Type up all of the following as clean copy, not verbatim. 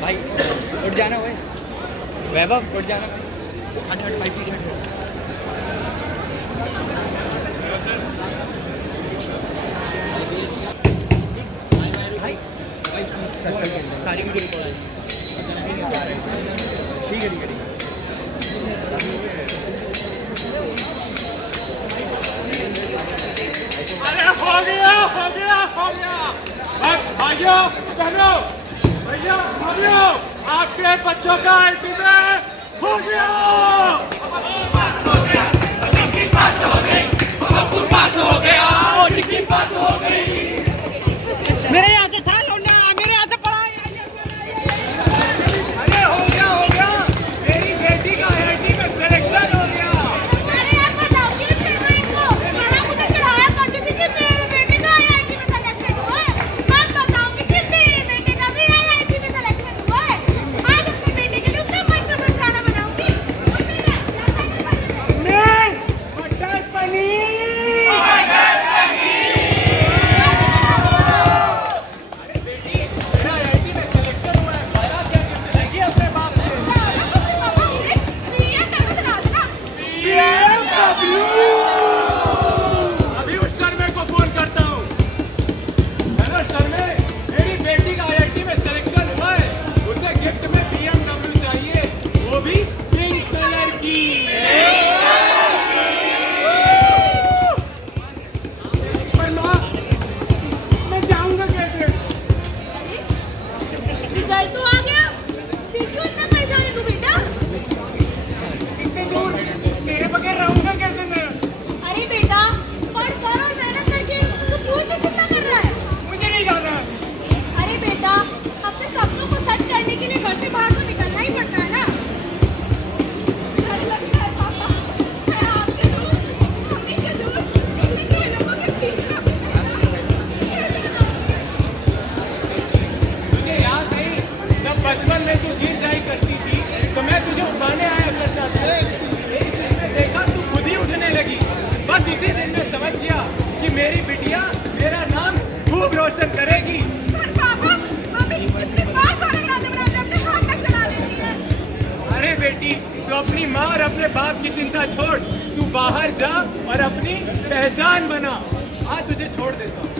भाई उठ जाना भाई, वैभव उठ जाना भाई, हट हट भाई पीछे हट। भाई सारी वीडियो रिकॉर्ड आ ठीक है ठीक है। अरे हो गया हो गया हो गया भाइयों बहनों भैया भाइयों, आपके बच्चों का अल्टीमेट हो गया। पास हो गई, पास हो गया, पास हो गई। मेरे यहाँ से था लौंडा, मेरे यहाँ से पढ़ा। अरे हो गया, मेरी बेटी का IIT में सिलेक्शन हो गया। अरे यार बताओ ये शर्मा इनको बड़ा मुझे चढ़ाया करती थी कि मेरे बेटे का IIT में सिलेक्शन हुआ है। मैं बताऊंगी कि मेरे बेटे का भी IIT में सिलेक्शन हुआ है। आज अपने बेटे के लिए उसका मनपसंद खाना बनाऊंगी। मटर पनीर। अभी उस शर्मे को फोन करता हूँ। हेलो शर्मे, मेरी बेटी का IIT में सिलेक्शन हुआ है, उसे गिफ्ट में BMW चाहिए, वो भी पिंक कलर की। पर माँ, मैं जाऊंगा कैसे? रिजल्ट तो आ गया, फिर क्यों इतना परेशान है तू बेटा? इतने दूर मेरे बगैर रहूंगा कैसे मैं? अरे बेटा पढ़ कर और मेहनत करके तू क्यों इतनी चिंता कर रहा है? मुझे नहीं जाना। अरे बेटा अपने सपनों को सच करने के लिए घर से बाहर तो निकलना ही पड़ता है ना। डर लगता है पापा, मैं आपसे दूर, मम्मी से दूर, इन दो लोगों के बीच में तुझे याद नहीं, जब बचपन में तू गिर जाई करती थी तो मैं तुझे उठाने आया करता था। एक दिन में देखा तू खुद ही उठने लगी। बस उसी दिन में समझ गया कि मेरी बिटिया मेरा नाम खूब रोशन करेगी। पर पापा मम्मी इतनी बार खाना बनाते बनाते अपने हाथ तक चला लेती है। अरे बेटी, तू अपनी माँ और अपने बाप की चिंता छोड़, तू बाहर जा और अपनी पहचान बना। आज तुझे छोड़ देता हूँ।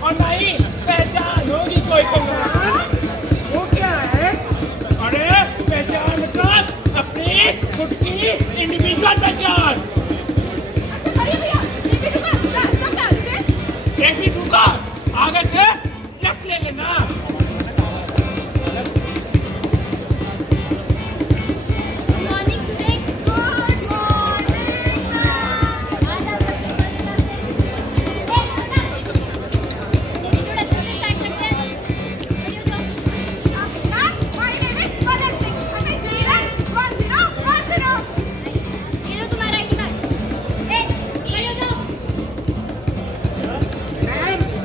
और नहीं पहचान होगी कोई पहचान। वो क्या है? अरे पहचान मतलब अपनी खुद की इंडिविजुअल पहचान। अच्छा अरे भैया ये भी दुकान रास्ता क्या है? एक भी दुकान आगे से लेफ्ट ले लेना। Morning Suresh, good morning ma'am. आज आप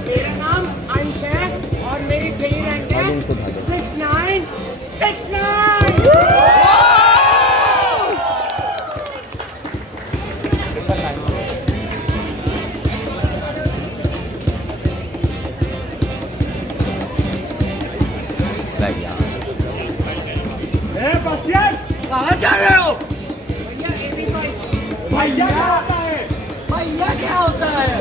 मेरा नाम अंश है और मेरी जेई रैंक है 6969। कहाँ जा रहे हो? भैया क्या होता है? भैया क्या होता है?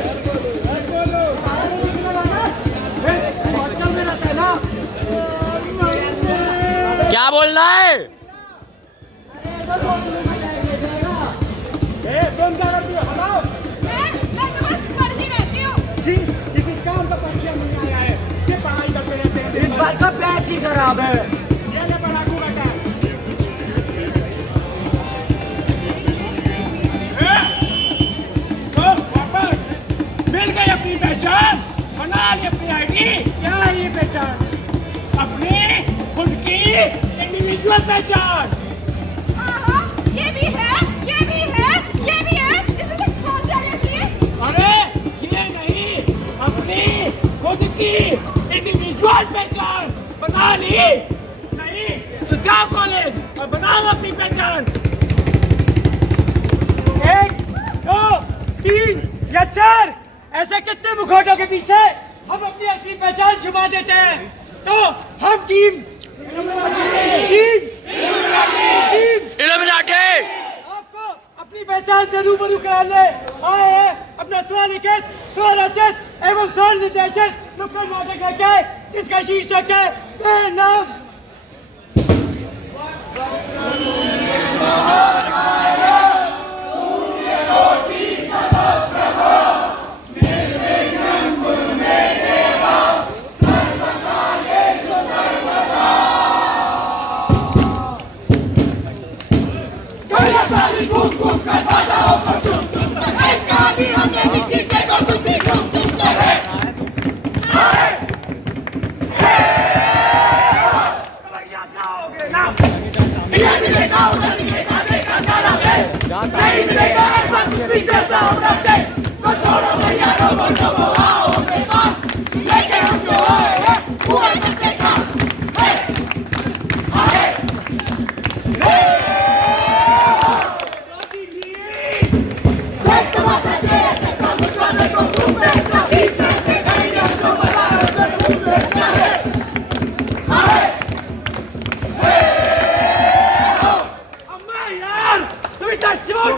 हॉस्टल में रहता है ना? क्या बोलना है? तुम जा रहे हो? हटाओ। मैं तो बस पढ़ती रहती हूँ। जी, किसी काम का पर्चियाँ नहीं आया है, सिर्फ पढ़ाई करते रहते हैं। इस बार का बैच ही खराब है। ये ले पढ़ाकू बेटा। तो वापस मिल गई अपनी पहचान, बना ली अपनी आईडी। क्या पहचान, अपनी खुद की इंडिविजुअल पहचान। हाँ, ये भी है, ये भी है, ये भी है। इसमें कुछ सोच रही है। अरे ये नहीं, अपनी खुद की इंडिविजुअल पहचान बना ली? नहीं तो जाओ कॉलेज और बनाओ अपनी पहचान। 1, 2, 3 या 4 ऐसे कितने मुखौटों के पीछे हम अपनी असली पहचान छुपा देते हैं? तो हम टीम इल्यूमिनाटी आपको अपनी पहचान से रूबरू कराने आए हैं। अपना स्वलिखित, स्वरचित एवं स्व-निर्देशित नुक्कड़ नाटक लेके, जिसका शीर्षक है बेनाम।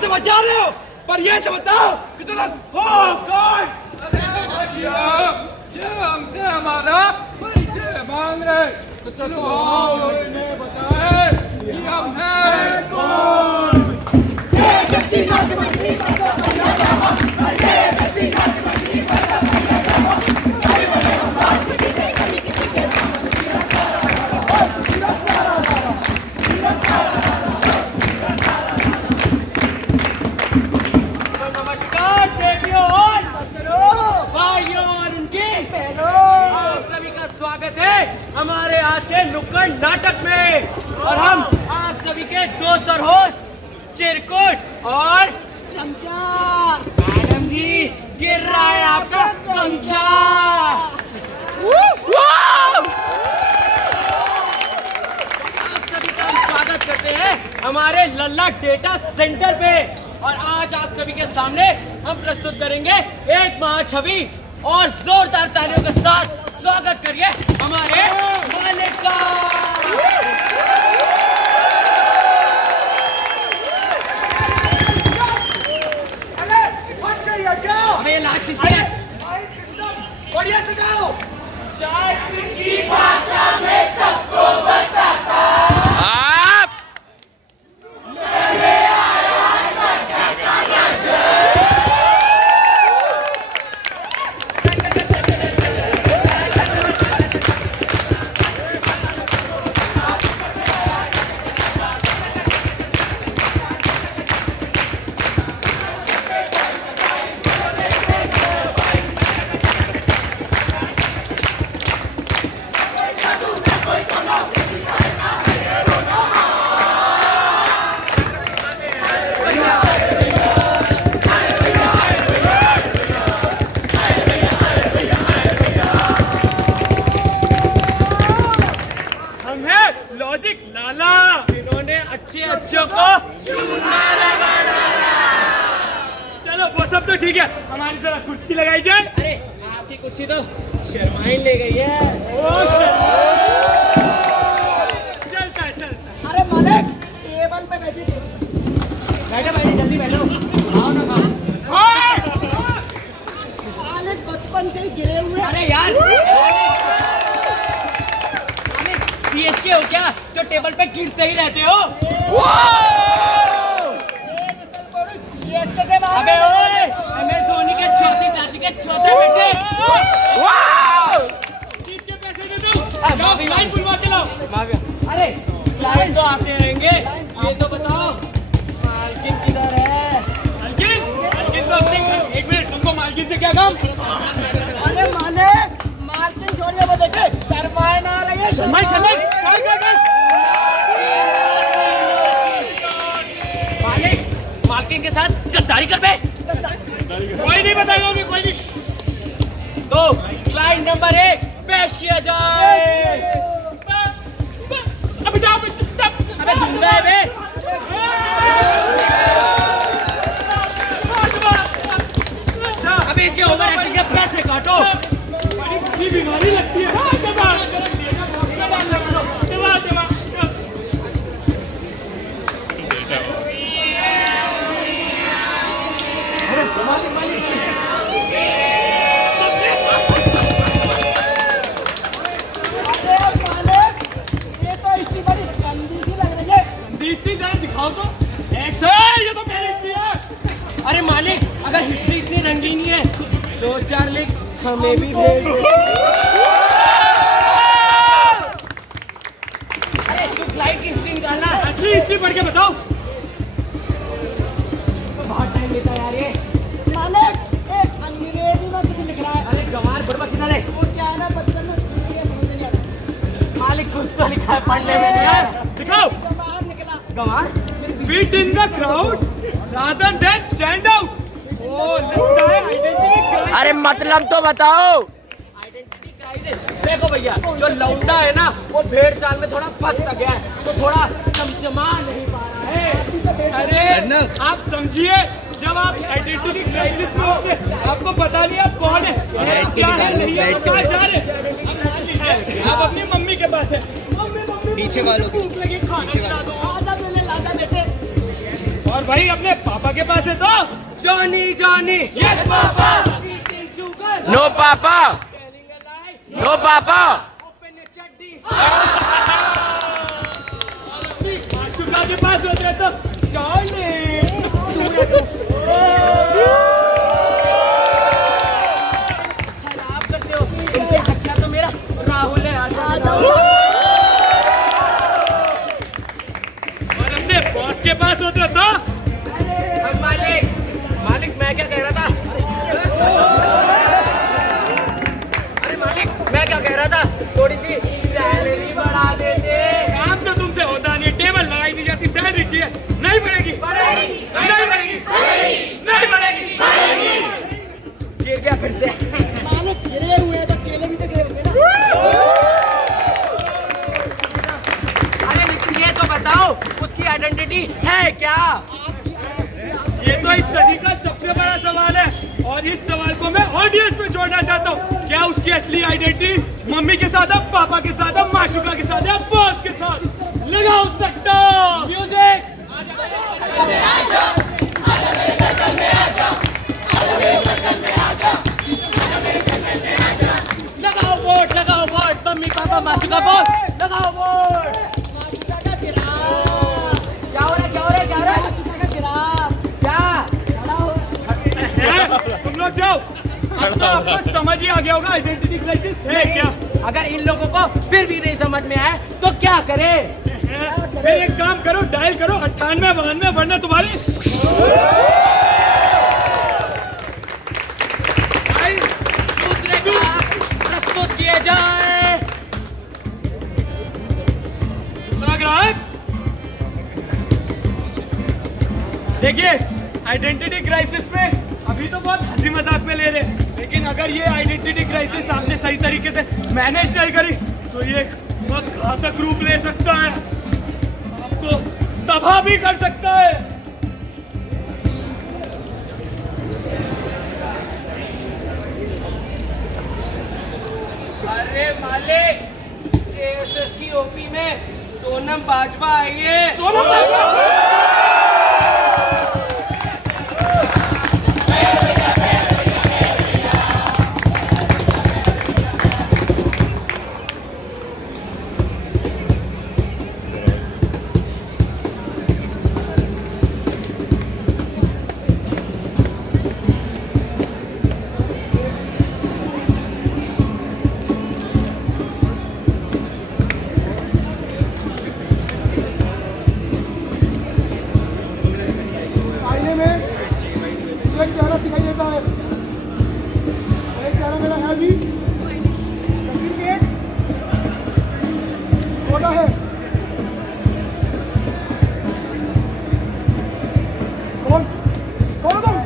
बचा रहे हो, पर ये तो बताओ कि तुम हो कौन? ये हमसे हमारा परिचय मांग रहे, तो चलो आओ इन्हें बताएं कि हम हैं कौन। नमस्कार देवियों और भाइयों और उनकी बहनों, आप सभी का स्वागत है हमारे आज के नुक्कड़ नाटक में। और हम आप सभी के दोस्त और होस्ट चिरकुट और चमचा। मैडम जी, गिर रहा है आपका चमचा। आप सभी का हम स्वागत करते हैं हमारे लल्ला डेटा सेंटर पे। और आज आप सभी के सामने हम प्रस्तुत करेंगे एक महाछवि। और जोरदार तालियों के साथ स्वागत करिए हमारे मालिक का। हमें ये लाश किसकी है? बढ़िया से गाओ। चाय की भाषा में सबको बताता। आप लॉजिक लाला, इन्होंने अच्छे अच्छों को चूना लगा डाला। चलो वो सब तो ठीक है, हमारी जरा कुर्सी लगाई जाए। अरे आपकी कुर्सी तो शर्माई ले गई है। चलता है चलता है। अरे मालिक, टेबल पे बैठे। बैठो बैठो, जल्दी बैठो। आओ ना मालिक बचपन से ही गिरे हुए। अरे यार, सीएसके हो क्या जो टेबल पे गिरते ही रहते हो? सीएसके के बारे में। अबे ओए, MS धोनी के छोटी चाची के छोटे बेटे। चीज के पैसे दे दो। लाइन बुलवा के लाओ। अरे लाइन तो आते रहेंगे, ये तो बताओ मालकिन किधर है? मालकिन तो एक मिनट, तुमको मालकिन से क्या काम? अरे मालिक, मालकिन छोड़ ये वो देखे शर्माए ना रही है शर्माई मालिक मालकिन के साथ गद्दारी कर बे कोई नहीं बताएगा उन्हें, कोई नहीं। तो क्लाइंट नंबर 1 पेश किया जाए। अबे जाओ अबे गुंगा है बे। अबे इसके ओवर एक्टिंग के पैसे काटो। बड़ी बीमारी लगती है। दबा हिस्ट्री जरा दिखाओ तो। एक से ये तो मेरी हिस्ट्री है। अरे मालिक अगर हिस्ट्री इतनी रंगीनी है 2-4 लिख हमें भी भेज दो। अरे तू क्लाइंट की हिस्ट्री निकालना। असली हिस्ट्री पढ़ के बताओ। बहुत टाइम लेता है यार ये। मालिक एक अंग्रेजी में कुछ लिख रहा है। अरे गंवार बड़वा कितना दे। वो क्या है ना बचपन में स्कूल में समझ नहीं आता। मालिक कुछ तो लिखा है पढ़ने में यार। दिखाओ। तो बाहर निकला। गंवार Beat in the crowd rather than stand out. ओ लगता है आइडेंटिटी क्राइसिस। अरे मतलब तो बताओ। देखो भैया जो लौंडा है ना वो भेड़ चाल में थोड़ा फंस सा गया है तो थोड़ा चमचमा नहीं पा रहा है। अरे आप समझिए जब आप आइडेंटिटी क्राइसिस में होते आपको पता नहीं आप कौन है, क्या है, नहीं है, तो कहाँ जा रहे हैं। अब मान लीजिए आप अपनी मम्मी के पास है। मम्मी पीछे वालों की। भूख लगी, खाना खिला दो। आजा पहले लाजा बेटे। और भाई अपने पापा के पास है तो Johnny Johnny yes papa. No papa no papa open your चड्डी। माशुका के पास होते हैं तो डार्लिंग। खराब करते हो इनसे अच्छा तो मेरा राहुल है। आजा और अपने बॉस के पास होते हैं तो मालिक मालिक मैं क्या कह रहा था। अरे मालिक मैं क्या कह रहा था थोड़ी सी सैलरी बढ़ा देते। काम तो तुमसे होता नहीं, टेबल लगाई नहीं जाती, सैलरी चाहिए। नहीं बढ़ेगी, नहीं बढ़ेगी, नहीं बढ़ेगी। गिर गया फिर से। मालिक गिरे हुए हैं तो चेले भी तो गिरे होंगे ना। अरे लेकिन ये तो बताओ उसकी आइडेंटिटी है क्या। ये तो इस सदी का सबसे बड़ा सवाल है और इस सवाल को मैं ऑडियंस में छोड़ना चाहता हूँ। क्या उसकी असली आइडेंटिटी मम्मी के साथ है, पापा के साथ है, माशुका के साथ है, बॉस के साथ। लगाओ सट्टा म्यूजिक। लगाओ वोट मम्मी पापा माशुका बॉस लगाओ वोट। माशुका का गिराफ। क्या हो रहा है क्या हो रहा है क्या हो रहा है माशुका का गिराफ। क्या। तुम लोग जाओ। अब तो आपको समझ ही आ गया होगा आइडेंटिटी क्राइसिस है क्या। अगर इन लोगों को फिर भी नहीं समझ में आए तो क्या करें। फिर एक काम करो, डायल करो 9892 वरना तुम्हारी दूसरे का प्रस्तुत किए जाए। दूसरा ग्राहक। देखिए आइडेंटिटी क्राइसिस में अभी तो बहुत हंसी मजाक में ले रहे, लेकिन अगर ये आइडेंटिटी क्राइसिस आपने सही तरीके से मैनेज नहीं करी तो ये बहुत घातक रूप ले सकता है, आपको तबाह भी कर सकता है। अरे मालिक जेएसएस की ओपी में सोनम बाजवा आई है। सोनम बाजवा एक चेहरा दिखाई देता है, एक चेहरा मेरा है भी, सिर्फ टुकड़ा है। कौन कौन तुम?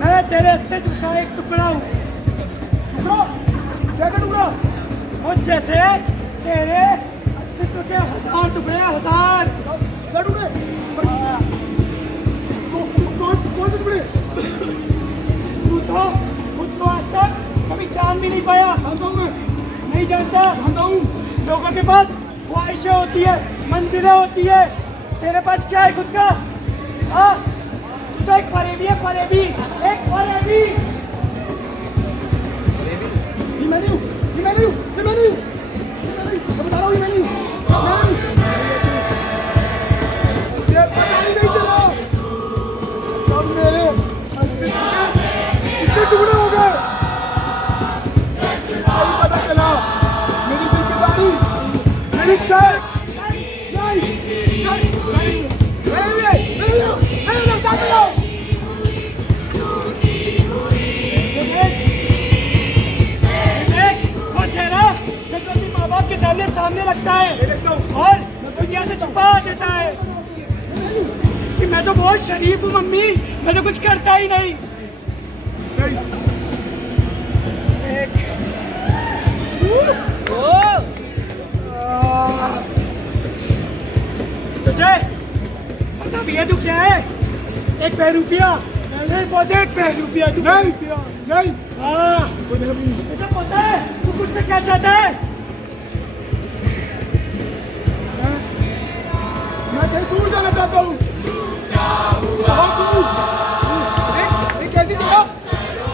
मैं तेरे अस्तित्व का एक टुकड़ा हूँ। टुकड़ा? क्या का टुकड़ा? मुझ जैसे तेरे अस्तित्व के 1000 टुकड़े, 1000 टुकड़े। कौन से टुकड़े? तू तो खुद को आज तक कभी जान भी नहीं पाया। जानता हूँ मैं। नहीं जानता? जानता हूँ। लोगों के पास ख्वाहिशें होती है, मंजिलें होती है। तेरे पास क्या है खुद का? हाँ, तू तो एक फरेबी है, फरेबी, एक फरेबी। ये मैं नहीं हूँ, ये मैं नहीं हूँ, ये मैं नहीं हूँ, मैं बता रहा हूँ, ये मैं नहीं हूँ। मुझे पता ही नहीं चला कब मेरे अस्तित्व के कितने टुकड़े हो गए। नहीं पता चला। मेरी जिम्मेदारी, मेरी चाय सामने सामने लगता है और दुनिया से छुपा देता है कि मैं तो बहुत शरीफ हूँ मम्मी, मैं तो कुछ करता ही नहीं। तुझे पता भी है तू क्या है? एक ₹1 सिर्फ और सिर्फ ₹1 तू। नहीं नहीं, हाँ तुझे पता है तू कुछ से क्या चाहता है? मैं कहीं दूर जाना चाहता हूँ, बहुत दूर, एक ऐसी जगह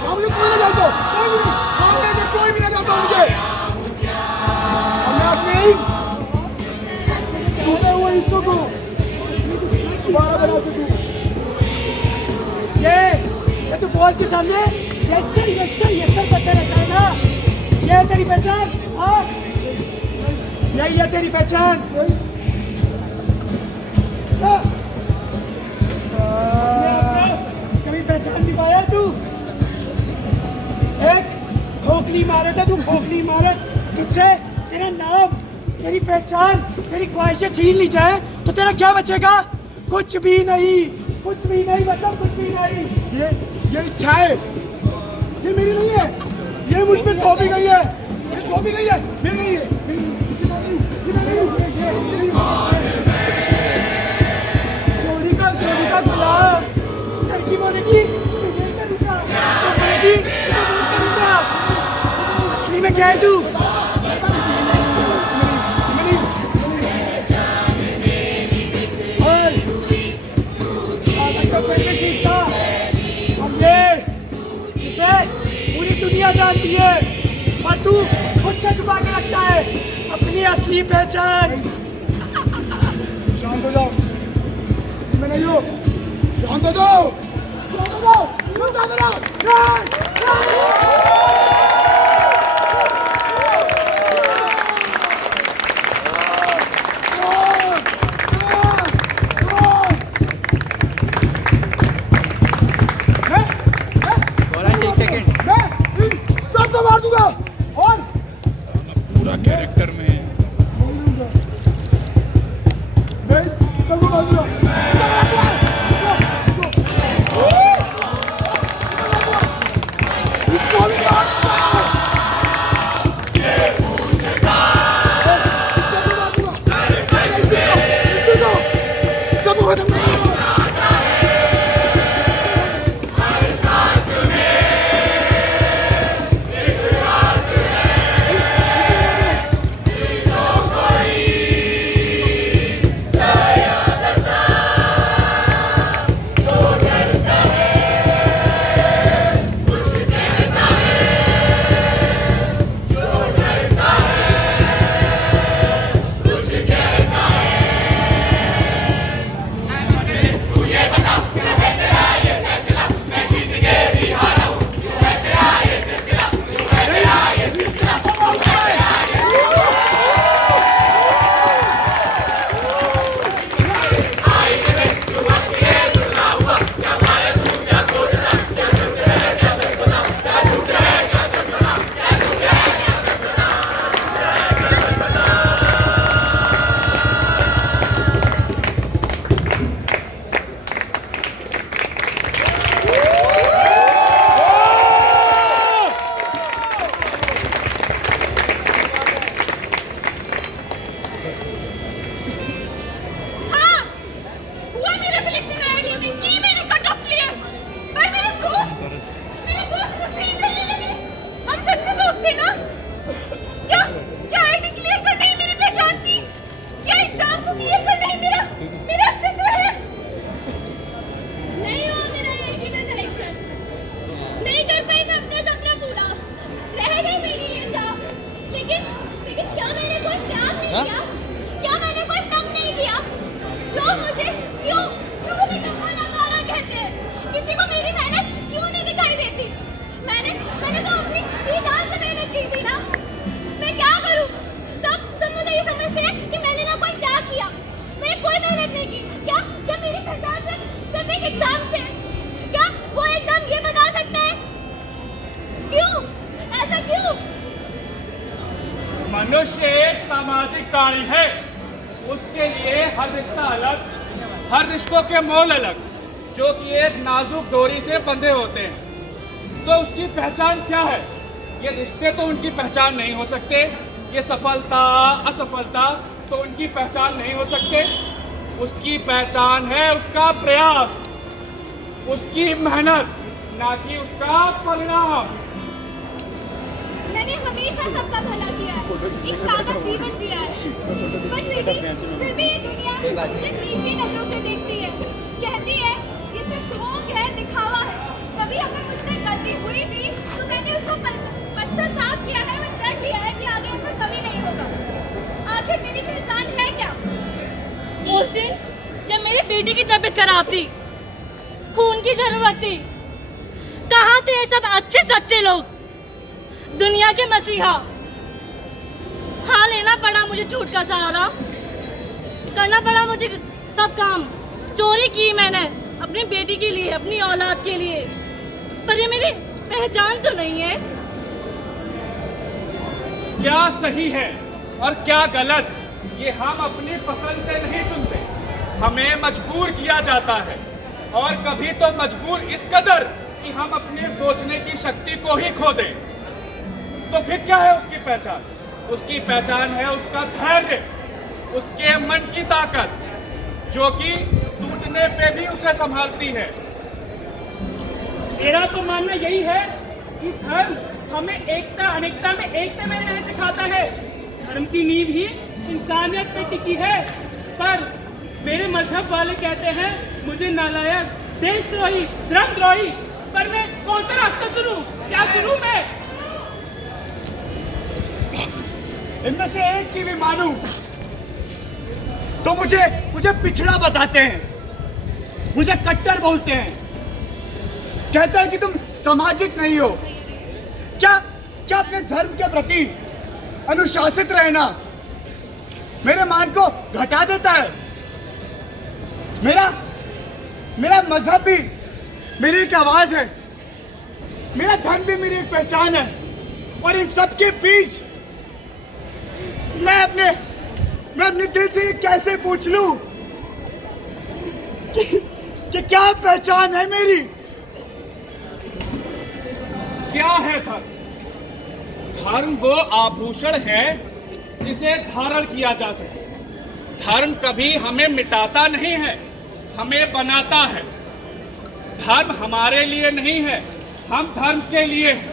जहाँ मुझे कोई ना जानता हो, कोई भी नहीं, सामने से कोई भी ना जानता हो मुझे। और मैं अपने ही टूटे हुए हिस्सों को दोबारा बना सकूँ। ये जब तू बॉस के सामने यस सर करता रहता है ना, ये है तेरी पहचान? हाँ, यही है तेरी पहचान। कभी पहचान नहीं पाया तू? एक खोखली इमारत है तू, खोखली इमारत। तुझसे तेरा नाम, तेरी पहचान, तेरी ख्वाहिशें छीन ली जाए तो तेरा क्या बचेगा? कुछ भी नहीं, कुछ भी नहीं, मतलब कुछ भी नहीं। ये इच्छा है, ये मेरी नहीं है, ये मुझ पे थोपी गई है, ये थोपी गई है, मेरी नहीं है, चोरी का गुलाम। लड़की बोलेगी असली में क्या है तू? जिसे पूरी दुनिया जानती है और तू खुद से छुपा के रखता है अपनी असली पहचान। शांत हो जाओ, मैं नहीं हूँ। शांत हो जाओ, शांत हो जाओ, शांत हो जाओ। मार दूंगा और पूरा कैरेक्टर में नहीं, सबको मार दूंगा। इसको भी मार दूंगा। सबको खत्म कर दूंगा। से कि मैंने ना कोई त्याग किया, मैंने कोई मेहनत नहीं की। क्या क्या मेरी पहचान सिर्फ एक एग्जाम से? क्या वो एग्जाम ये बता सकते हैं? क्यों ऐसा क्यों? मनुष्य एक सामाजिक प्राणी है। उसके लिए हर रिश्ता अलग, हर रिश्तों के मोल अलग, जो कि एक नाजुक डोरी से बंधे होते हैं। तो उसकी पहचान क्या है? ये रिश्ते तो उनकी पहचान नहीं हो सकते, ये सफलता असफलता तो उनकी पहचान नहीं हो सकते। उसकी पहचान है उसका प्रयास, उसकी मेहनत, ना कि उसका परिणाम। मैंने हमेशा सबका भला किया है, एक सादा जीवन जिया है, पर फिर भी ये दुनिया मुझे नीची नजरों से देखती है, कहती है ये सिर्फ ढोंग है, दिखावा है। कभी अगर मुझसे गलती हुई भी तो मैंने उसको पश्चाताप किया है और डर लिया है कि आगे ऐसा कभी नहीं होगा। आखिर मेरी पहचान है क्या? उस दिन जब मेरी बेटी की तबीयत खराब थी, खून की जरूरत थी, कहाँ थे ये सब अच्छे सच्चे लोग, दुनिया के मसीहा? हाँ, लेना पड़ा मुझे झूठ का सहारा, करना पड़ा मुझे सब काम। चोरी की मैंने अपनी बेटी के लिए, अपनी औलाद के लिए, पर ये मेरी पहचान तो नहीं है। क्या सही है और क्या गलत, ये हम अपनी पसंद से नहीं चुनते, हमें मजबूर किया जाता है। और कभी तो मजबूर इस कदर कि हम अपने सोचने की शक्ति को ही खो दें। तो फिर क्या है उसकी पहचान? उसकी पहचान है उसका धैर्य, उसके मन की ताकत, जो कि टूटने पे भी उसे संभालती है। मेरा तो मानना यही है कि धर्म हमें एकता अनेकता में एकता में रहना सिखाता है। धर्म की नींव ही इंसानियत पे टिकी है। पर मेरे मजहब वाले कहते हैं मुझे नालायक, देशद्रोही, धर्मद्रोही, पर मैं कौन सा रास्ता चुनूं? क्या चुनूं मैं? इनमें से एक की भी मानूं तो मुझे पिछड़ा बताते हैं, मुझे कट्टर बोलते हैं, कहते हैं कि तुम सामाजिक नहीं हो। क्या अपने धर्म के प्रति अनुशासित रहना मेरे मान को घटा देता है? मेरा मजहब भी मेरी एक आवाज है, मेरा धर्म भी मेरी एक पहचान है, और इन सब के बीच मैं अपने दिल से ये कैसे पूछ लूं कि क्या पहचान है मेरी? क्या है धर्म? धर्म वो आभूषण है जिसे धारण किया जा सके। धर्म कभी हमें मिटाता नहीं है, हमें बनाता है। धर्म हमारे लिए नहीं है, हम धर्म के लिए हैं।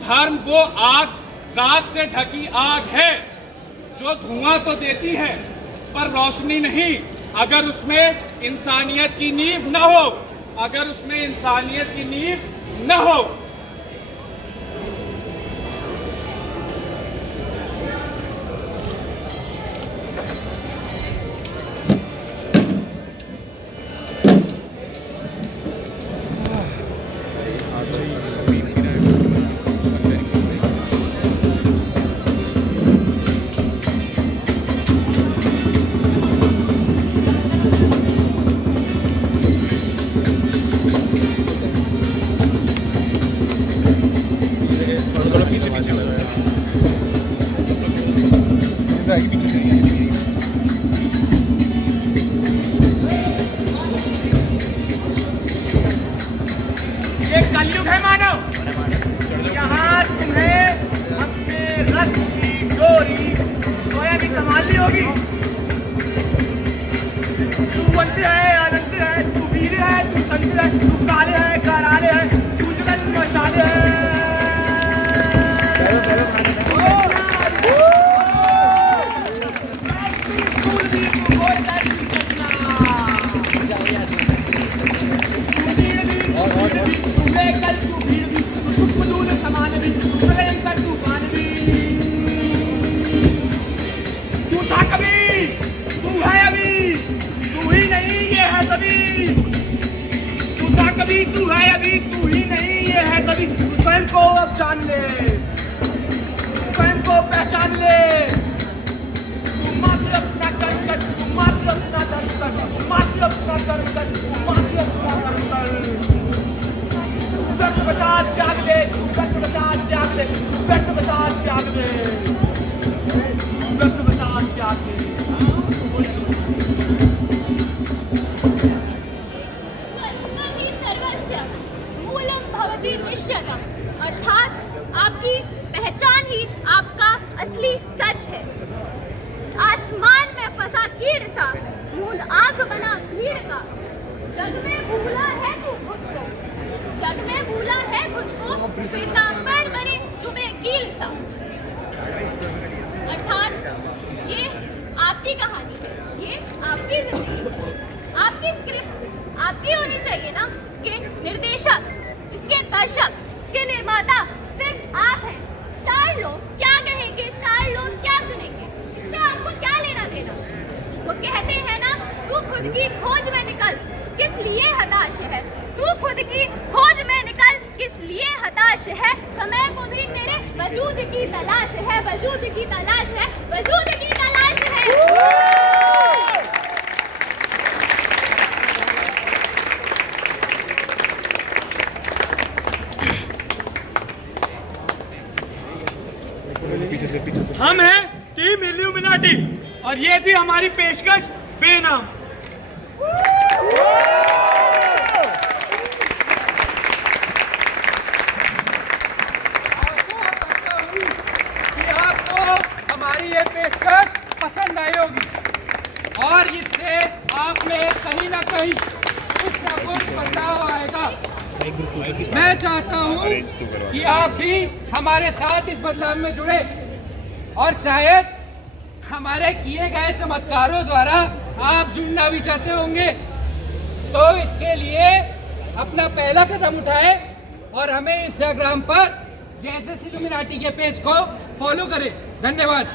धर्म वो राख से ढकी आग है जो धुआं तो देती है पर रोशनी नहीं। अगर उसमें इंसानियत की नींव न हो, अगर उसमें इंसानियत की नींव न हो, ये कलयुग है मानव, यहाँ तुम्हें अपने रथ की डोरी स्वयं ही संभालनी होगी। तू बंद है, अनंत है, तू वीर है, तू संत है, तू काले है, कराले है, तू जगत मशाले है। तू है अभी, तू ही नहीं, ये है सभी। तू स्वयं को अब जान ले, स्वयं को पहचान ले। तू मत माफी अपना दर कर, माफी अपना दर कर, माफी अपना दर कर। व्यर्थ बचा त्याग दे, व्यर्थ बचा त्याग दे, व्यर्थ बचा त्याग दे, व्यर्थ बचा त्याग दे। स्वरूपं सर्वस्य मूलं भवति निश्चयम्, अर्थात आपकी पहचान ही आपका असली सच है। आसमान में फंसा कीड़ सा, मूंद आंख बना भीड़ का, जग में भूला है तू खुद को, जग में भूला है खुद को, पीतांबर बने चुभे कील सा। अर्थात ये आपकी कहानी है, ये आपकी जिंदगी है, आपकी स्क्रिप्ट आपकी होनी चाहिए ना। इसके निर्देशक, इसके दर्शक, इसके निर्माता सिर्फ आप हैं। चार लोग क्या कहेंगे, चार लोग क्या सुनेंगे, इससे आपको क्या लेना देना। वो कहते हैं ना, तू खुद की खोज में निकल, किस लिए हताश है, तू खुद की खोज में निकल, किस लिए हताश है। समय को भी तेरे वजूद की तलाश है, वजूद की तलाश है, वजूद की तलाश है। हम हैं टीम इल्यूमिनाटी और ये थी हमारी पेशकश बेनाम। कि आपको हमारी ये पेशकश पसंद आई होगी और इससे आप में कहीं ना कहीं कुछ ना कुछ बदलाव आएगा। मैं चाहता हूँ कि आप भी हमारे साथ इस बदलाव में जुड़े और शायद हमारे किए गए चमत्कारों द्वारा आप जुड़ना भी चाहते होंगे। तो इसके लिए अपना पहला कदम उठाएं और हमें इंस्टाग्राम पर जेसस इल्यूमिनाटी के पेज को फॉलो करें। धन्यवाद।